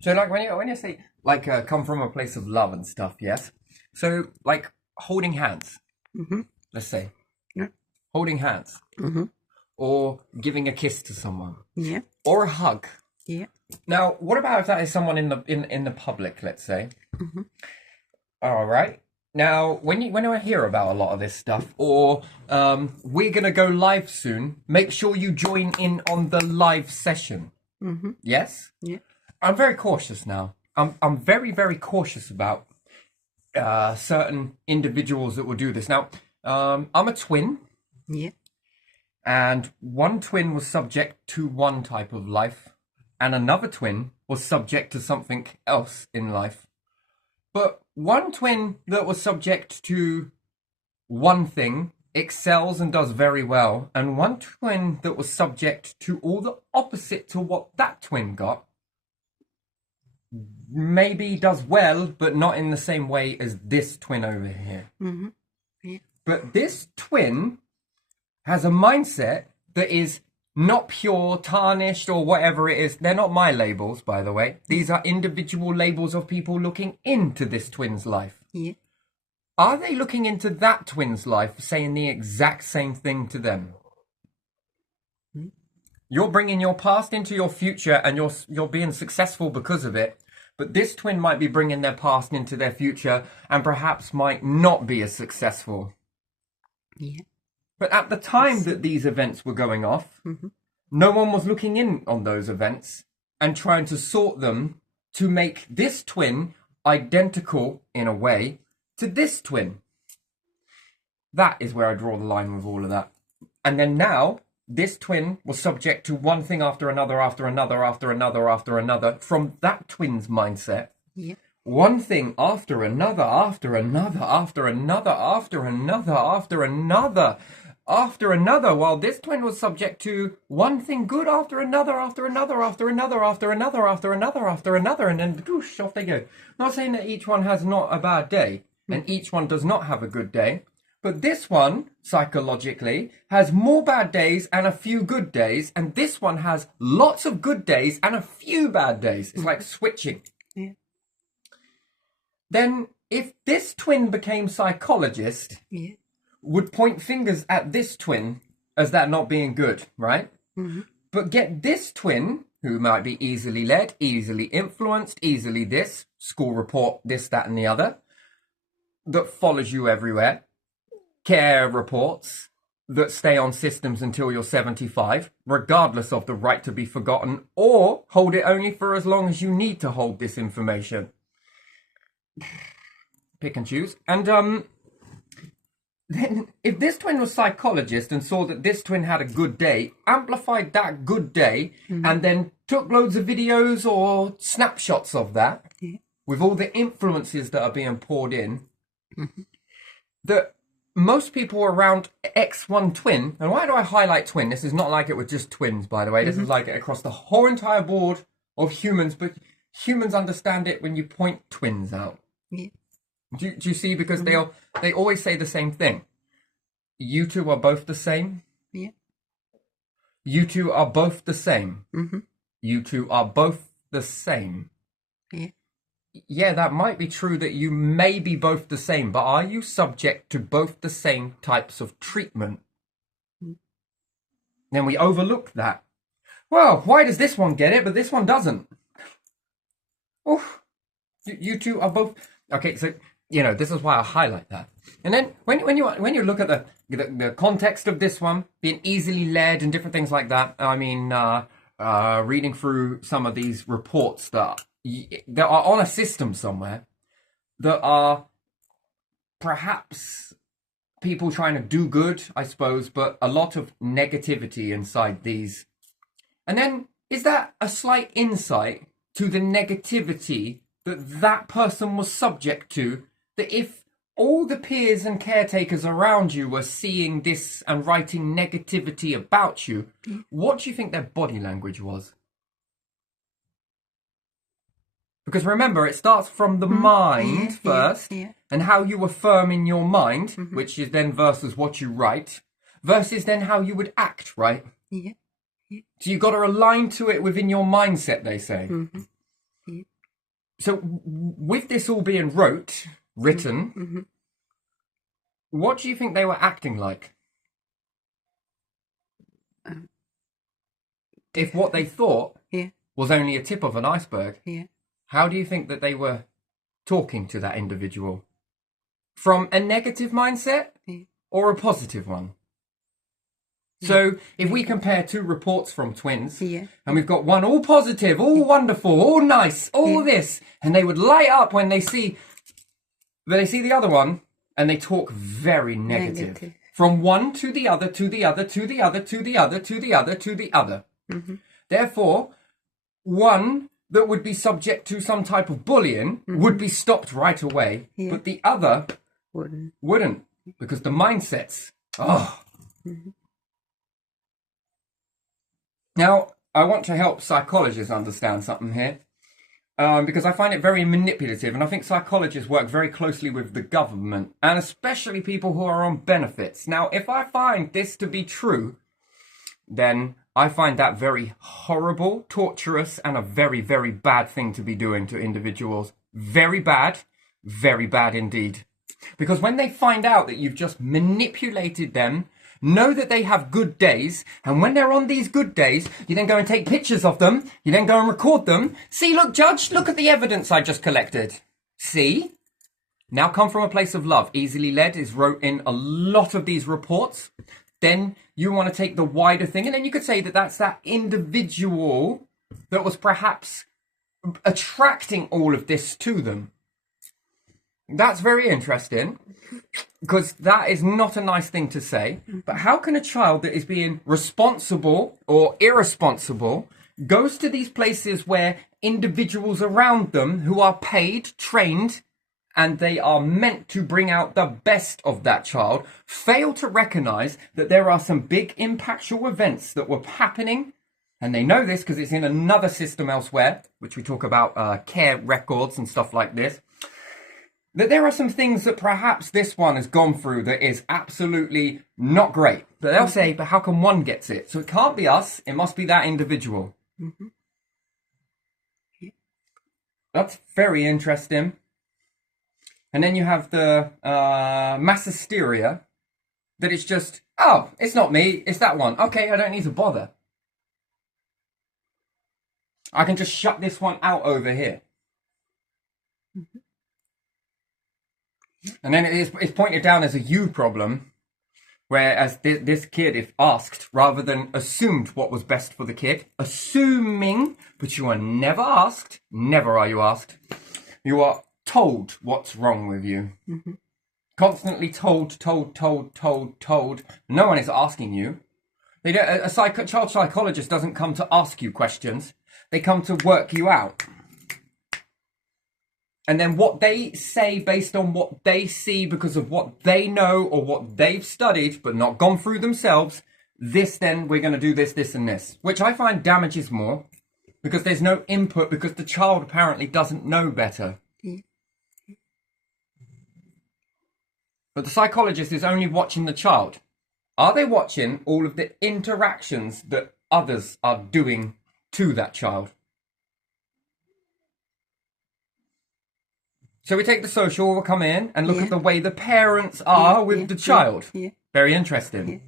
So like when you say like come from a place of love and stuff, yes. So like holding hands, Mm-hmm. let's say Yeah. holding hands, Mm-hmm. or giving a kiss to someone, Yeah. or a hug. Yeah. Now, what about if that is someone in the public, let's say? Mm-hmm. All right. Now, when I hear about a lot of this stuff, or we're gonna go live soon, make sure you join in on the live session. Mm-hmm. Yes, Yeah. I'm very cautious now. I'm very very cautious about certain individuals that will do this. Now, I'm a twin, Yeah. and one twin was subject to one type of life, and another twin was subject to something else in life. But one twin that was subject to one thing excels and does very well, and one twin that was subject to all the opposite to what that twin got maybe does well, but not in the same way as this twin over here. Mm-hmm. Yeah. But this twin has a mindset that is not pure, tarnished, or whatever it is. They're not my labels, by the way. These are individual labels of people looking into this twin's life. Yeah. Are they looking into that twin's life, saying the exact same thing to them? You're bringing your past into your future, and you're being successful because of it. But this twin might be bringing their past into their future, and perhaps might not be as successful. Yeah. But at the time that these events were going off, no one was looking in on those events and trying to sort them to make this twin identical, in a way, to this twin. That is where I draw the line with all of that. And then now, this twin was subject to one thing after another, after another, after another, after another, from that twin's mindset. Yeah. One thing after another, after another, after another, after another, after another, after another, while this twin was subject to one thing good after another, after another, after another, after another, after another, after another, and then whoosh, off they go. Not saying that each one has not a bad day, and each one does not have a good day, but this one, psychologically, has more bad days and a few good days, and this one has lots of good days and a few bad days. It's like switching. Yeah. Then, if this twin became psychologist, Yeah. would point fingers at this twin as that not being good, right? Mm-hmm. But get this twin, who might be easily led, easily influenced, easily this, school report, this, that, and the other, that follows you everywhere, care reports that stay on systems until you're 75, regardless of the right to be forgotten, or hold it only for as long as you need to hold this information. Pick and choose. And then if this twin was psychologist and saw that this twin had a good day, amplified that good day, and then took loads of videos or snapshots of that, with all the influences that are being poured in, that most people around X1 twin, and why do I highlight twin? This is not like it with just twins, by the way. This is like it across the whole entire board of humans, but humans understand it when you point twins out. Yeah. Do you see? Because they always say the same thing. You two are both the same. Yeah. You two are both the same. Mm-hmm. You two are both the same. Yeah. Yeah, that might be true that you may be both the same, but are you subject to both the same types of treatment? Then we overlook that. Well, why does this one get it, but this one doesn't? Oh, you two are both... Okay, so, this is why I highlight that. And then when you look at the context of this one, being easily led and different things like that, I mean, reading through some of these reports that are on a system somewhere, that are perhaps people trying to do good, I suppose, but a lot of negativity inside these. And then, is that a slight insight to the negativity that person was subject to, that if all the peers and caretakers around you were seeing this and writing negativity about you, what do you think their body language was? Because remember, it starts from the mind first, and how you affirm in your mind, which is then versus what you write, versus then how you would act, right? Yeah. So you've got to align to it within your mindset, they say. Yeah. So with this all being written, Mm-hmm. what do you think they were acting like? If what they thought Yeah. was only a tip of an iceberg, Yeah. how do you think that they were talking to that individual? From a negative mindset Yeah. or a positive one? So if we compare two reports from twins, Yeah. and we've got one all positive, all wonderful, all nice, all this, and they would light up when they see the other one, and they talk very negative. Negative. From one to the other, to the other, to the other, to the other, to the other, to the other. Mm-hmm. Therefore, one that would be subject to some type of bullying would be stopped right away, Yeah. but the other Wouldn't. because the mindsets. Oh. Now, I want to help psychologists understand something here, because I find it very manipulative, and I think psychologists work very closely with the government, and especially people who are on benefits. Now, if I find this to be true, then I find that very horrible, torturous, and a very, very bad thing to be doing to individuals. Very bad indeed. Because when they find out that you've just manipulated them, know that they have good days, and when they're on these good days, you then go and take pictures of them, you then go and record them. See, look, Judge, look at the evidence I just collected. See? Now come from a place of love. Easily Led is wrote in a lot of these reports. Then you want to take the wider thing, and then you could say that that's that individual that was perhaps attracting all of this to them. That's very interesting, because that is not a nice thing to say. But how can a child that is being responsible or irresponsible goes to these places where individuals around them who are paid, trained, and they are meant to bring out the best of that child, fail to recognize that there are some big impactful events that were happening? And they know this because it's in another system elsewhere, which we talk about care records and stuff like this. That there are some things that perhaps this one has gone through that is absolutely not great. But they'll say, but how come one gets it? So it can't be us, it must be that individual. Mm-hmm. That's very interesting. And then you have the mass hysteria, that it's just, oh, it's not me, it's that one. Okay, I don't need to bother. I can just shut this one out over here. Mm-hmm. And then it's pointed down as a you problem, whereas this kid, if asked, rather than assumed what was best for the kid, assuming, but you are never asked, never are you asked, you are told what's wrong with you. Mm-hmm. Constantly told. No one is asking you. They don't. A child psychologist doesn't come to ask you questions. They come to work you out. And then what they say based on what they see because of what they know or what they've studied but not gone through themselves, this then we're going to do this, this and this. Which I find damages more because there's no input because the child apparently doesn't know better. Yeah. But the psychologist is only watching the child. Are they watching all of the interactions that others are doing to that child? So we take the social, we'll come in and look at the way the parents are with the child. Yeah. Very interesting. Yeah.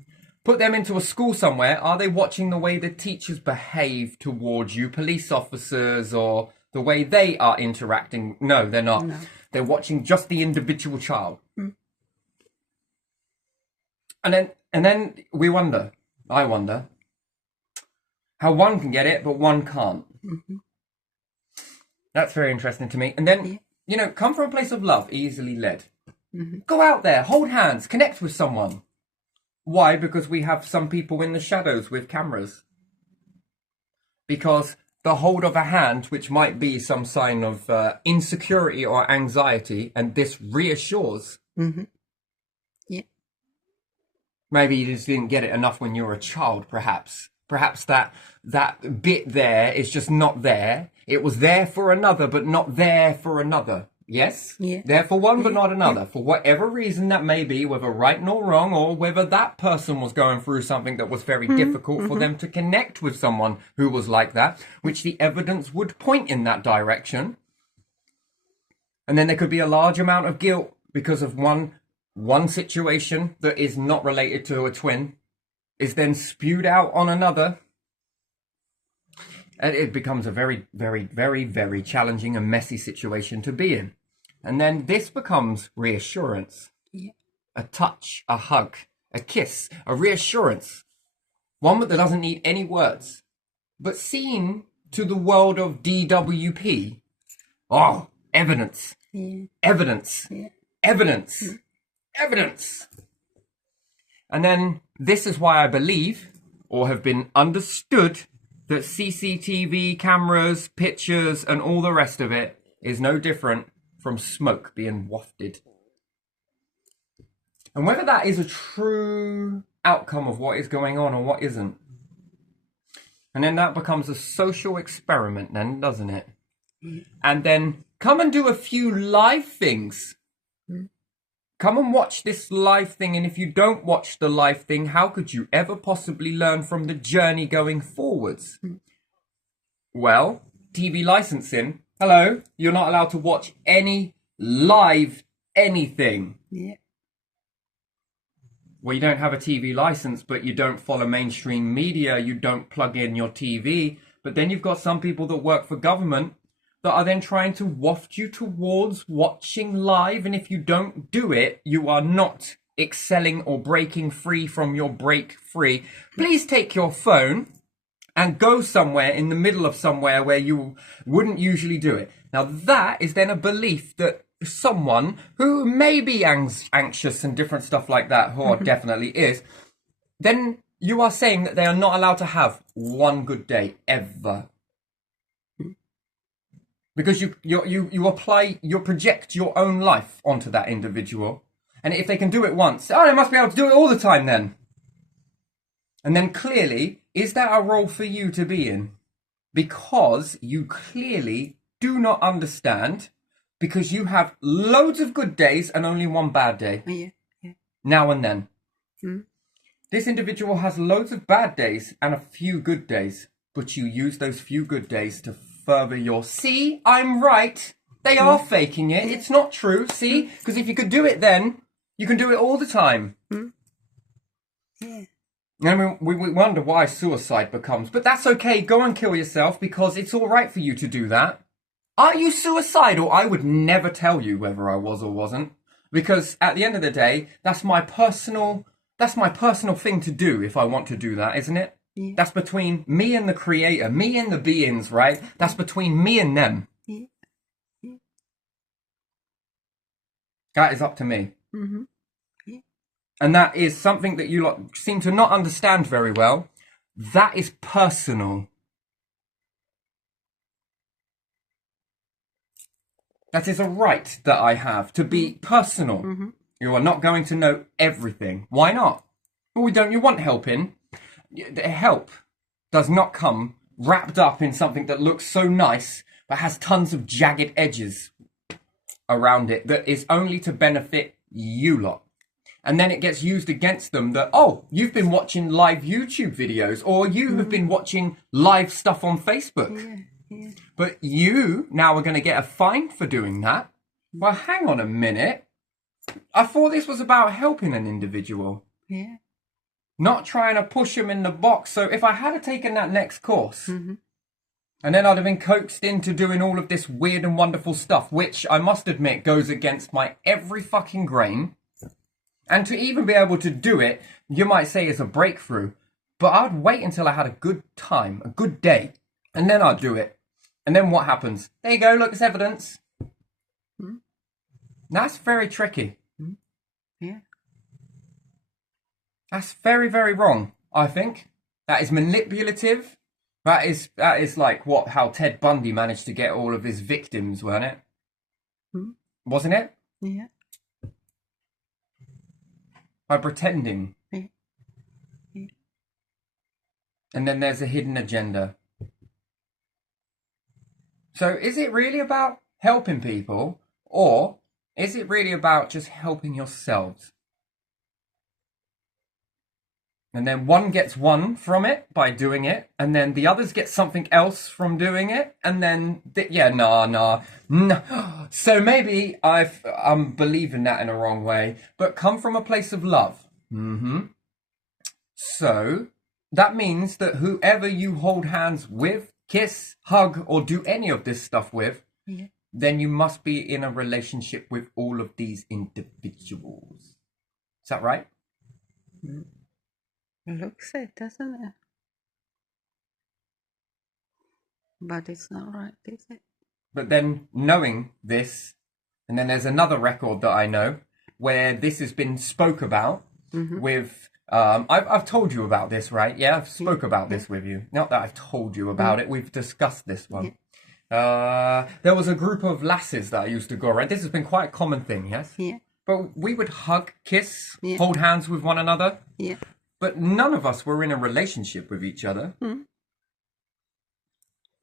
Put them into a school somewhere. Are they watching the way the teachers behave towards you, police officers, or the way they are interacting? No, they're not. No. They're watching just the individual child. Mm. And then I wonder, how one can get it, but one can't. Mm-hmm. That's very interesting to me. And then, come from a place of love, easily led. Mm-hmm. Go out there, hold hands, connect with someone. Why? Because we have some people in the shadows with cameras. Because the hold of a hand, which might be some sign of insecurity or anxiety, and this reassures. Mm-hmm. Yeah. Maybe you just didn't get it enough when you were a child, perhaps. Perhaps that bit there is just not there. It was there for another, but not there for another. Yes? Yeah. They're for one but Yeah. not another. For whatever reason that may be, whether right nor wrong, or whether that person was going through something that was very difficult for them to connect with someone who was like that, which the evidence would point in that direction. And then there could be a large amount of guilt because of one situation that is not related to a twin is then spewed out on another. And it becomes a very, very, very, very challenging and messy situation to be in. And then this becomes reassurance. Yeah. A touch, a hug, a kiss, a reassurance. One that doesn't need any words. But seen to the world of DWP, oh, evidence. Yeah. Evidence. Yeah. Evidence. Evidence. And then this is why I believe, or have been understood, that CCTV cameras, pictures, and all the rest of it is no different from smoke being wafted. And whether that is a true outcome of what is going on or what isn't. And then that becomes a social experiment then, doesn't it? And then come and do a few live things. Come and watch this live thing, and if you don't watch the live thing, how could you ever possibly learn from the journey going forwards? Well, TV licensing, hello, you're not allowed to watch any live anything. Yeah. Well, you don't have a TV license, but you don't follow mainstream media, you don't plug in your TV, but then you've got some people that work for government that are then trying to waft you towards watching live, and if you don't do it, you are not excelling or breaking free from your break free. Please take your phone and go somewhere in the middle of somewhere where you wouldn't usually do it. Now that is then a belief that someone who may be anxious and different stuff like that, who definitely is, then you are saying that they are not allowed to have one good day ever. Because you project your own life onto that individual. And if they can do it once, oh, they must be able to do it all the time then. And then clearly, is that a role for you to be in? Because you clearly do not understand, because you have loads of good days and only one bad day. Yeah. Yeah. Now and then. This individual has loads of bad days and a few good days, but you use those few good days to further your, see, I'm right. They are faking it. It's not true. See? Because if you could do it then, you can do it all the time. Yeah. And we wonder why suicide becomes, but that's okay. Go and kill yourself because it's all right for you to do that. Are you suicidal? I would never tell you whether I was or wasn't, because at the end of the day, that's my personal thing to do if I want to do that, isn't it? Yeah. That's between me and the creator, me and the beings, right? That's between me and them. Yeah. Yeah. That is up to me. Mm-hmm. Yeah. And that is something that you lot seem to not understand very well. That is personal. That is a right that I have to be personal. Mm-hmm. You are not going to know everything. Why not? Well, you want help in. Help does not come wrapped up in something that looks so nice but has tons of jagged edges around it that is only to benefit you lot. And then it gets used against them that, oh, you've been watching live YouTube videos, or you have been watching live stuff on Facebook. Yeah. Yeah. But you now are going to get a fine for doing that. Well, hang on a minute. I thought this was about helping an individual. Yeah. Not trying to push them in the box. So if I had taken that next course, Mm-hmm. and then I'd have been coaxed into doing all of this weird and wonderful stuff, which I must admit goes against my every fucking grain. And to even be able to do it, you might say is a breakthrough. But I'd wait until I had a good time, a good day, and then I'd do it. And then what happens? There you go, look, it's evidence. Mm-hmm. That's very tricky. Yeah. That's very, very wrong, I think. That is manipulative. That is like how Ted Bundy managed to get all of his victims, weren't it? Wasn't it? Yeah. By pretending. Yeah. Yeah. And then there's a hidden agenda. So is it really about helping people? Or is it really about just helping yourselves? And then one gets one from it by doing it, and then the others get something else from doing it, and then nah. So maybe I'm believing that in a wrong way, but come from a place of love. So that means that whoever you hold hands with, kiss, hug, or do any of this stuff with, Yeah. then you must be in a relationship with all of these individuals. Is that right? Looks it, doesn't it? But it's not right, is it? But then knowing this, and then there's another record that I know where this has been spoke about with. I've told you about this, right? Yeah, I've spoke about this with you. Not that I've told you about it. We've discussed this one. There was a group of lasses that I used to go around. This has been quite a common thing, yes? Yeah. But we would hug, kiss, Yeah. hold hands with one another. Yeah. But none of us were in a relationship with each other.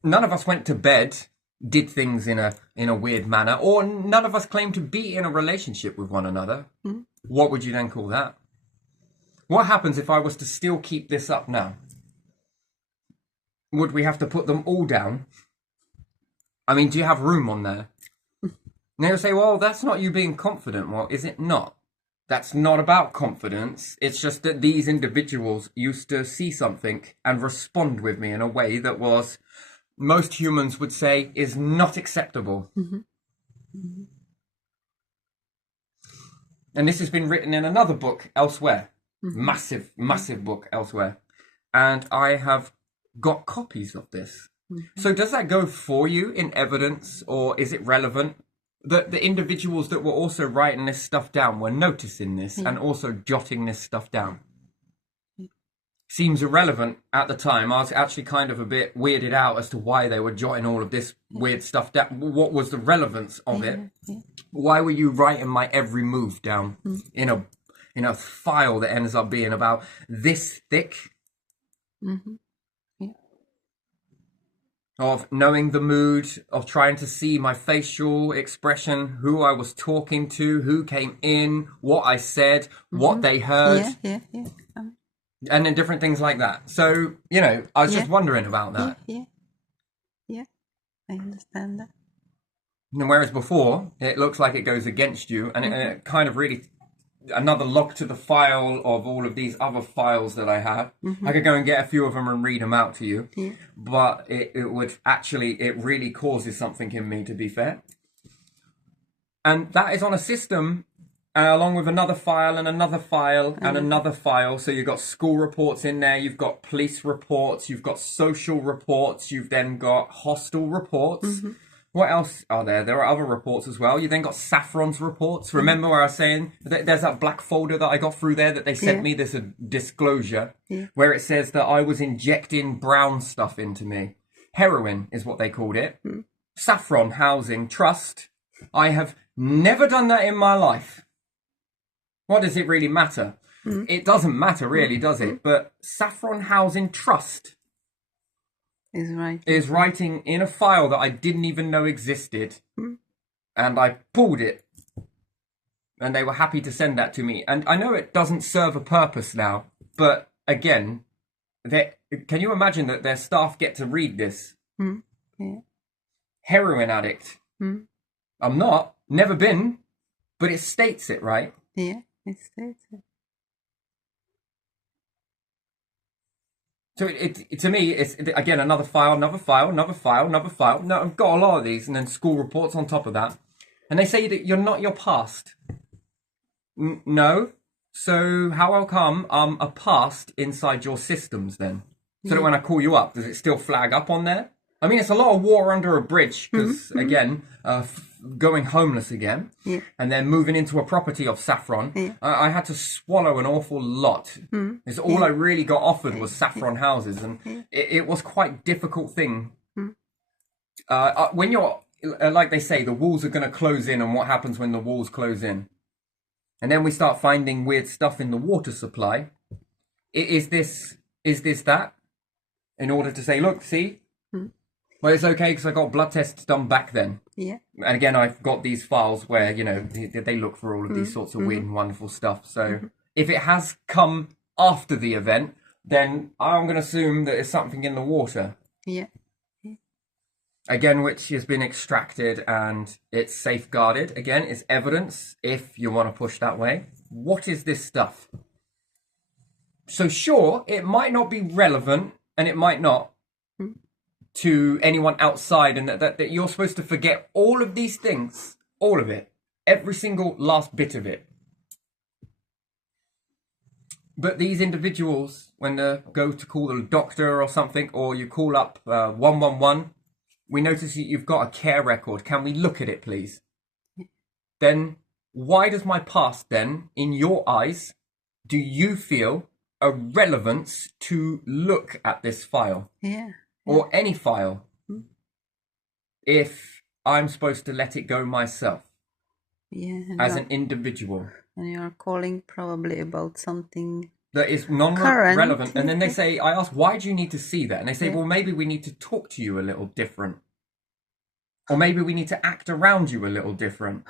None of us went to bed, did things in a weird manner, or none of us claimed to be in a relationship with one another. What would you then call that? What happens if I was to still keep this up now? Would we have to put them all down? I mean, do you have room on there? And they'll say, well, that's not you being confident. Well, is it not? That's not about confidence. It's just that these individuals used to see something and respond with me in a way that was, most humans would say, is not acceptable. And this has been written in another book elsewhere. Massive book elsewhere. And I have got copies of this. So does that go for you in evidence, or is it relevant? The individuals that were also writing this stuff down were noticing this and also jotting this stuff down. Seems irrelevant at the time. I was actually kind of a bit weirded out as to why they were jotting all of this weird stuff down. What was the relevance of it? Why were you writing my every move down in a file that ends up being about this thick? Of knowing the mood, of trying to see my facial expression, who I was talking to, who came in, what I said, what they heard, Yeah. and then different things like that. So, I was just wondering about that. Yeah. I understand that. And whereas before, it looks like it goes against you, and it kind of really, another log to the file of all of these other files that I have. I could go and get a few of them and read them out to you. But it would actually, it really causes something in me, to be fair. And that is on a system, along with another file and another file and another file. So you've got school reports in there, you've got police reports, you've got social reports, you've then got hostel reports. What else are there? There are other reports as well. You then got Saffron's reports. Remember where I was saying there's that black folder that I got through there that they sent me this disclosure where it says that I was injecting brown stuff into me. Heroin is what they called it. Saffron Housing Trust. I have never done that in my life. What does it really matter? It doesn't matter really, does it? But Saffron Housing Trust is writing in a file that I didn't even know existed, and I pulled it, and they were happy to send that to me. And I know it doesn't serve a purpose now, but again, can you imagine that their staff get to read this? Heroin addict. I'm not, never been, but it states it, right? Yeah, it states it. So to me, it's again another file, another file, another file, another file. No, I've got a lot of these, and then school reports on top of that. And they say that you're not your past. No. So how come I'm a past inside your systems then? So that when I call you up, does it still flag up on there? I mean, it's a lot of water under a bridge because, again, going homeless again and then moving into a property of Saffron, I had to swallow an awful lot. It's all I really got offered was Saffron houses, and it was quite a difficult thing. When you're, like they say, the walls are going to close in, and what happens when the walls close in? And then we start finding weird stuff in the water supply. Is this that? In order to say, look, see? Well, it's okay because I got blood tests done back then. Yeah. And again, I've got these files where, you know, they look for all of these sorts of weird and wonderful stuff. So if it has come after the event, then I'm going to assume that it's something in the water. Yeah. Again, which has been extracted and it's safeguarded. Again, it's evidence if you want to push that way. What is this stuff? So sure, it might not be relevant and it might not to anyone outside, and that you're supposed to forget all of these things, all of it, every single last bit of it. But these individuals, when they go to call the doctor or something, or you call up 111, we notice that you've got a care record. Can we look at it, please? Then why does my past then, in your eyes, do you feel a relevance to look at this file? Yeah. Or any file, if I'm supposed to let it go myself Yeah. as an individual? And you're calling probably about something. That is non-relevant. And then they say, I ask, why do you need to see that? And they say, well, maybe we need to talk to you a little different. Or maybe we need to act around you a little different.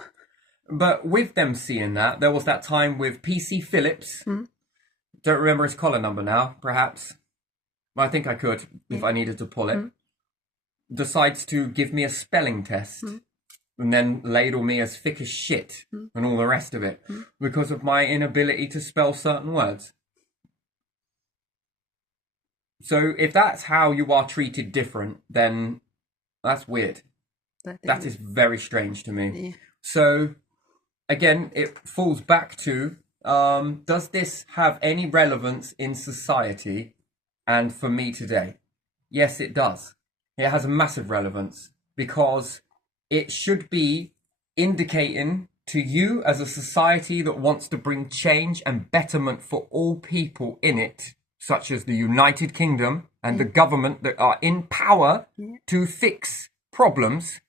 But with them seeing that, there was that time with PC Phillips. Don't remember his collar number now, perhaps. Well, I think I could if I needed to pull it. Decides to give me a spelling test. And then ladle me as thick as shit and all the rest of it. Because of my inability to spell certain words. So if that's how you are treated different, then that's weird. That is very strange to me. Yeah. So again, it falls back to, does this have any relevance in society and for me today? Yes, it does. It has a massive relevance because it should be indicating to you as a society that wants to bring change and betterment for all people in it, such as the United Kingdom and the government that are in power to fix problems.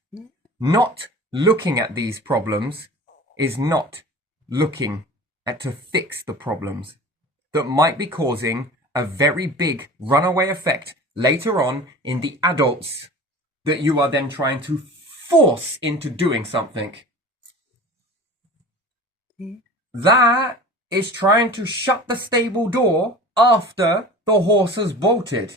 Not looking at these problems is not looking at to fix the problems that might be causing a very big runaway effect later on in the adults that you are then trying to force into doing something. That is trying to shut the stable door after the horse has bolted.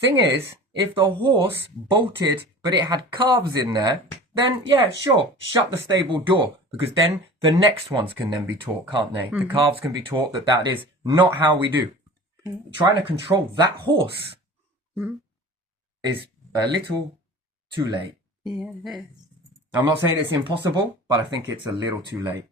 Thing is, if the horse bolted but it had calves in there, then yeah, sure, shut the stable door, because then the next ones can then be taught, can't they? The calves can be taught that that is not how we do. Trying to control that horse is a little too late. Yeah, it is. I'm not saying it's impossible, but I think it's a little too late.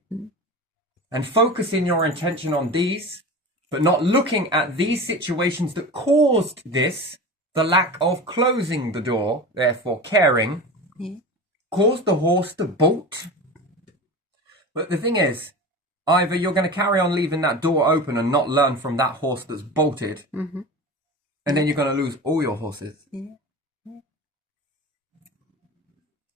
And focusing your intention on these, but not looking at these situations that caused this, the lack of closing the door, therefore caring, caused the horse to bolt. But the thing is, either you're going to carry on leaving that door open and not learn from that horse that's bolted, and then you're going to lose all your horses.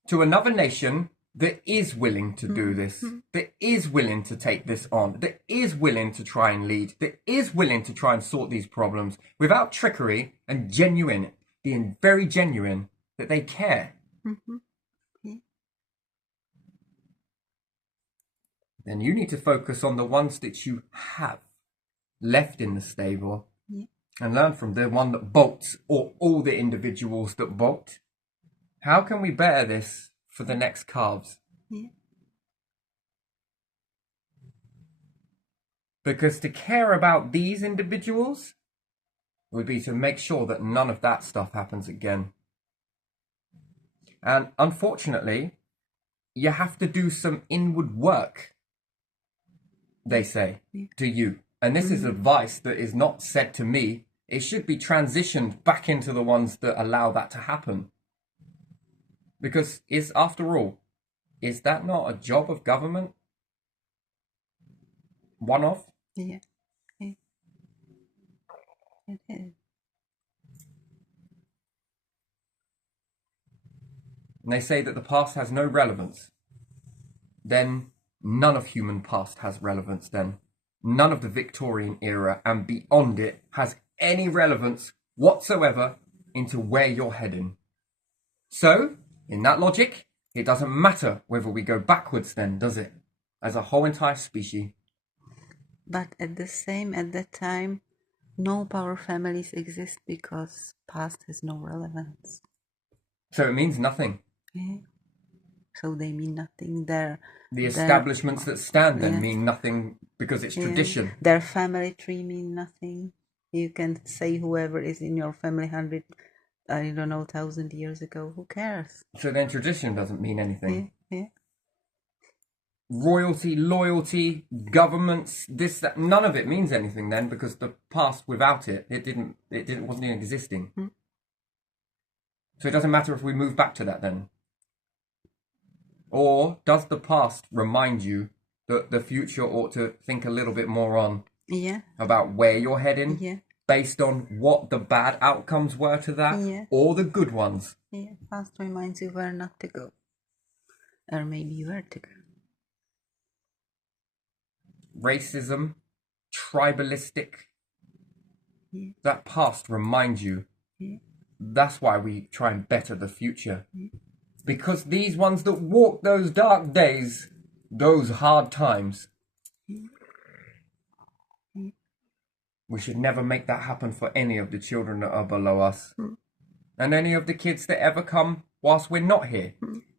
To another nation that is willing to do this, that is willing to take this on, that is willing to try and lead, that is willing to try and sort these problems without trickery and genuine, being very genuine, that they care. Then you need to focus on the ones that you have left in the stable and learn from the one that bolts or all the individuals that bolt. How can we better this for the next calves? Because to care about these individuals would be to make sure that none of that stuff happens again. And unfortunately, you have to do some inward work, they say, to you. And this is advice that is not said to me. It should be transitioned back into the ones that allow that to happen. Because after all, is that not a job of government? One of? Yeah. It is. And they say that the past has no relevance. Then none of human past has relevance then. None of the Victorian era and beyond it has any relevance whatsoever into where you're heading. So, in that logic, it doesn't matter whether we go backwards then, does it? As a whole entire species. But at the time, no power families exist because past has no relevance. So it means nothing. Yeah. So they mean nothing. The establishments that stand then yeah. mean nothing because it's tradition. Their family tree mean nothing. You can say whoever is in your family 1,000 years ago. Who cares? So then tradition doesn't mean anything. Yeah. Royalty, loyalty, governments, this, that, none of it means anything then because the past without it wasn't even existing. So it doesn't matter if we move back to that then. Or does the past remind you that the future ought to think a little bit more on about where you're heading based on what the bad outcomes were to that or the good ones? Yeah, past reminds you where not to go. Or maybe where to go. Racism, tribalistic, that past reminds you. That's why we try and better the future. Because these ones that walk those dark days, those hard times, we should never make that happen for any of the children that are below us. And any of the kids that ever come whilst we're not here.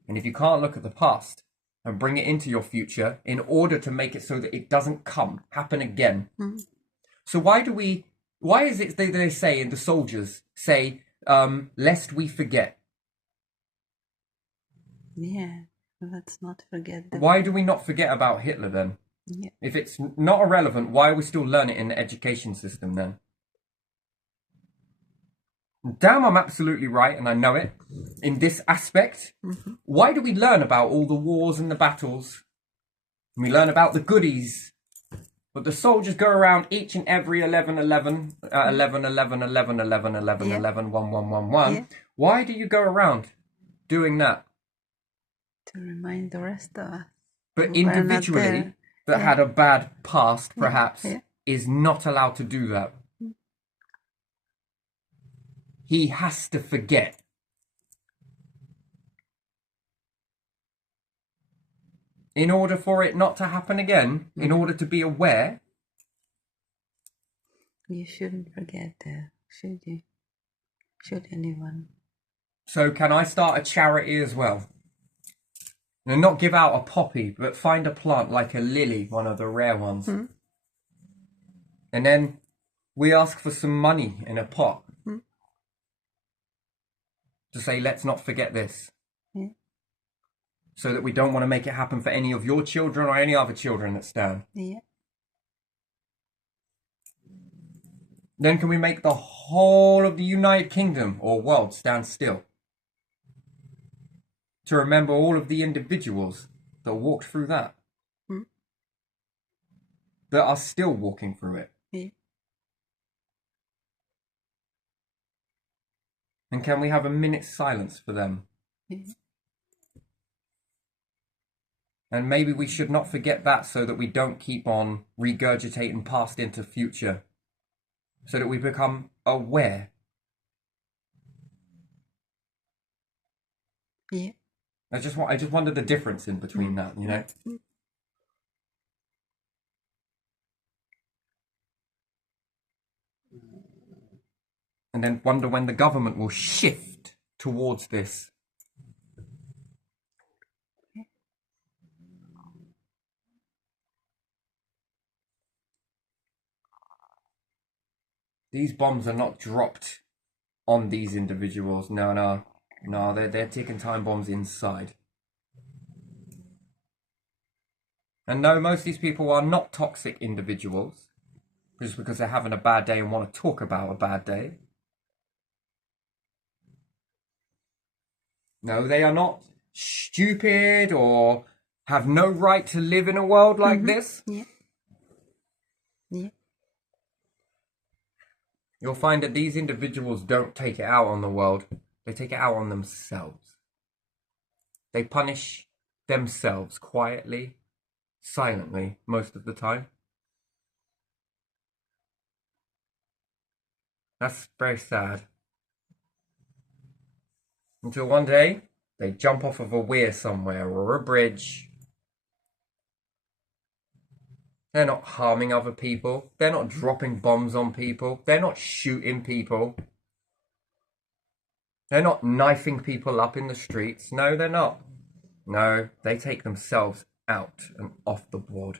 And if you can't look at the past and bring it into your future in order to make it so that it doesn't happen again. So why is it they say, and the soldiers say, lest we forget? Yeah, let's not forget that. Why do we not forget about Hitler then? Yeah. If it's not irrelevant, why are we still learning it in the education system then? Damn, I'm absolutely right, and I know it. In this aspect, why do we learn about all the wars and the battles? We learn about the goodies. But the soldiers go around each and every 11, 11, 11, 11, 11, 11, 11, 11, 1, 1, 1, 1. Why do you go around doing that? To remind the rest of us. But individually, that had a bad past, perhaps, is not allowed to do that. He has to forget. In order for it not to happen again, in order to be aware. You shouldn't forget that, should you? Should anyone? So can I start a charity as well? And not give out a poppy, but find a plant like a lily, one of the rare ones. And then we ask for some money in a pot. To say, let's not forget this. So that we don't want to make it happen for any of your children or any other children that stand. Then can we make the whole of the United Kingdom or world stand still? To remember all of the individuals that walked through that. That are still walking through it. And can we have a minute's silence for them? And maybe we should not forget that so that we don't keep on regurgitating past into future. So that we become aware. I just wonder the difference in between that, you know? And then wonder when the government will shift towards this. These bombs are not dropped on these individuals. No, they're ticking time bombs inside. And no, most of these people are not toxic individuals just because they're having a bad day and want to talk about a bad day. No, they are not stupid or have no right to live in a world like this. You'll find that these individuals don't take it out on the world. They take it out on themselves. They punish themselves quietly, silently, most of the time. That's very sad. Until one day, they jump off of a weir somewhere or a bridge. They're not harming other people. They're not dropping bombs on people. They're not shooting people. They're not knifing people up in the streets. No, they're not. No, they take themselves out and off the board.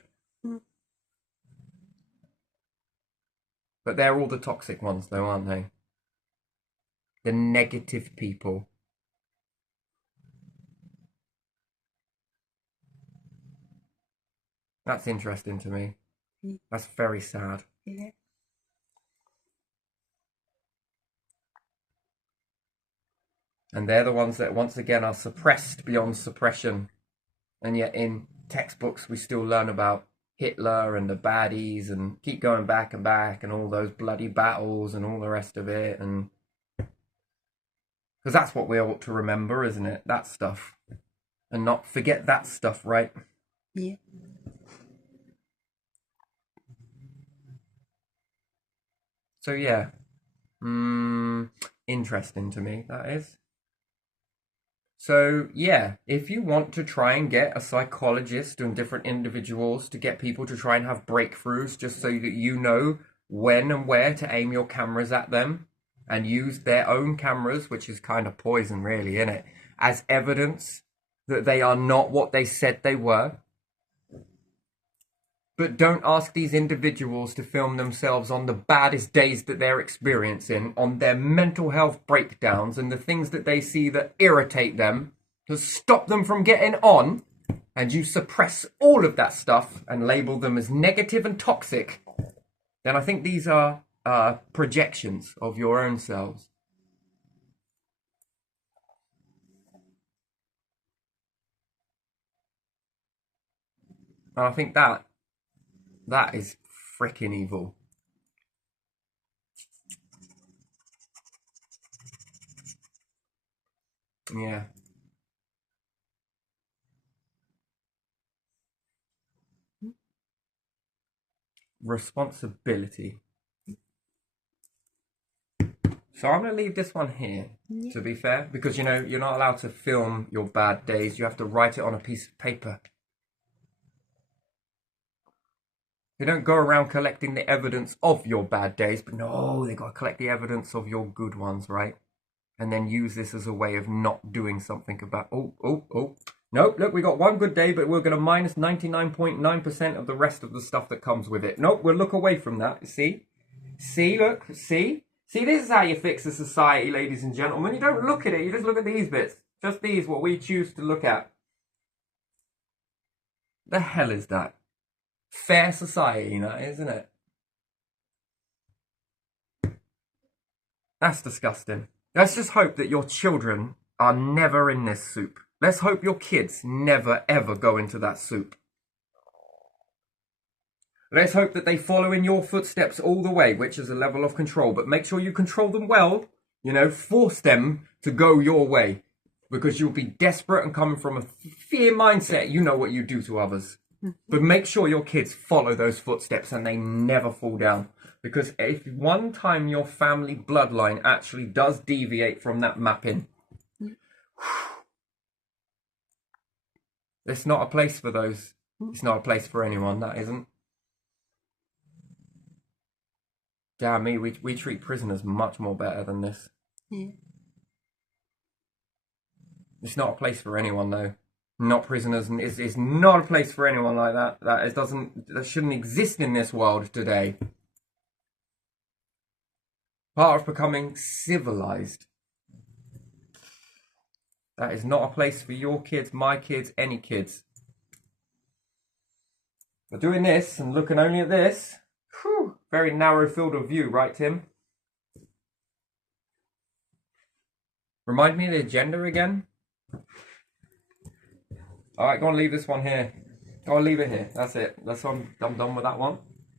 But they're all the toxic ones, though, aren't they? The negative people. That's interesting to me. That's very sad. Yeah. And they're the ones that, once again, are suppressed beyond suppression. And yet in textbooks, we still learn about Hitler and the baddies and keep going back and all those bloody battles and all the rest of it. And because that's what we ought to remember, isn't it? That stuff. And not forget that stuff, right? Yeah. So yeah, interesting to me, that is. So yeah, if you want to try and get a psychologist and different individuals to get people to try and have breakthroughs just so that you know when and where to aim your cameras at them and use their own cameras, which is kind of poison really, isn't it, as evidence that they are not what they said they were. But don't ask these individuals to film themselves on the baddest days that they're experiencing, on their mental health breakdowns and the things that they see that irritate them, to stop them from getting on, and you suppress all of that stuff and label them as negative and toxic, then I think these are projections of your own selves. And I think that is freaking evil. Yeah. Responsibility. So I'm going to leave this one here, to be fair, because, you know, you're not allowed to film your bad days. You have to write it on a piece of paper. You don't go around collecting the evidence of your bad days, but no, they got to collect the evidence of your good ones, right? And then use this as a way of not doing something about, Nope, look, we got one good day, but we're going to minus 99.9% of the rest of the stuff that comes with it. Nope, we'll look away from that, see? See, look, see? See, this is how you fix a society, ladies and gentlemen. You don't look at it, you just look at these bits. Just these, what we choose to look at. The hell is that? Fair society, that, isn't it? That's disgusting. Let's just hope that your children are never in this soup. Let's hope your kids never, ever go into that soup. Let's hope that they follow in your footsteps all the way, which is a level of control. But make sure you control them well. You know, force them to go your way. Because you'll be desperate and coming from a fear mindset. You know what you do to others. But make sure your kids follow those footsteps and they never fall down. Because if one time your family bloodline actually does deviate from that mapping, it's not a place for those. It's not a place for anyone, that isn't. Damn me, we treat prisoners much more better than this. Yeah. It's not a place for anyone, though. Not prisoners, and it's not a place for anyone like that. That shouldn't exist in this world today. Part of becoming civilized. That is not a place for your kids, my kids, any kids. But doing this and looking only at this, whew, very narrow field of view, right, Tim? Remind me of the agenda again. All right, go on, leave this one here. Go on, leave it here. That's it. I'm done with that one.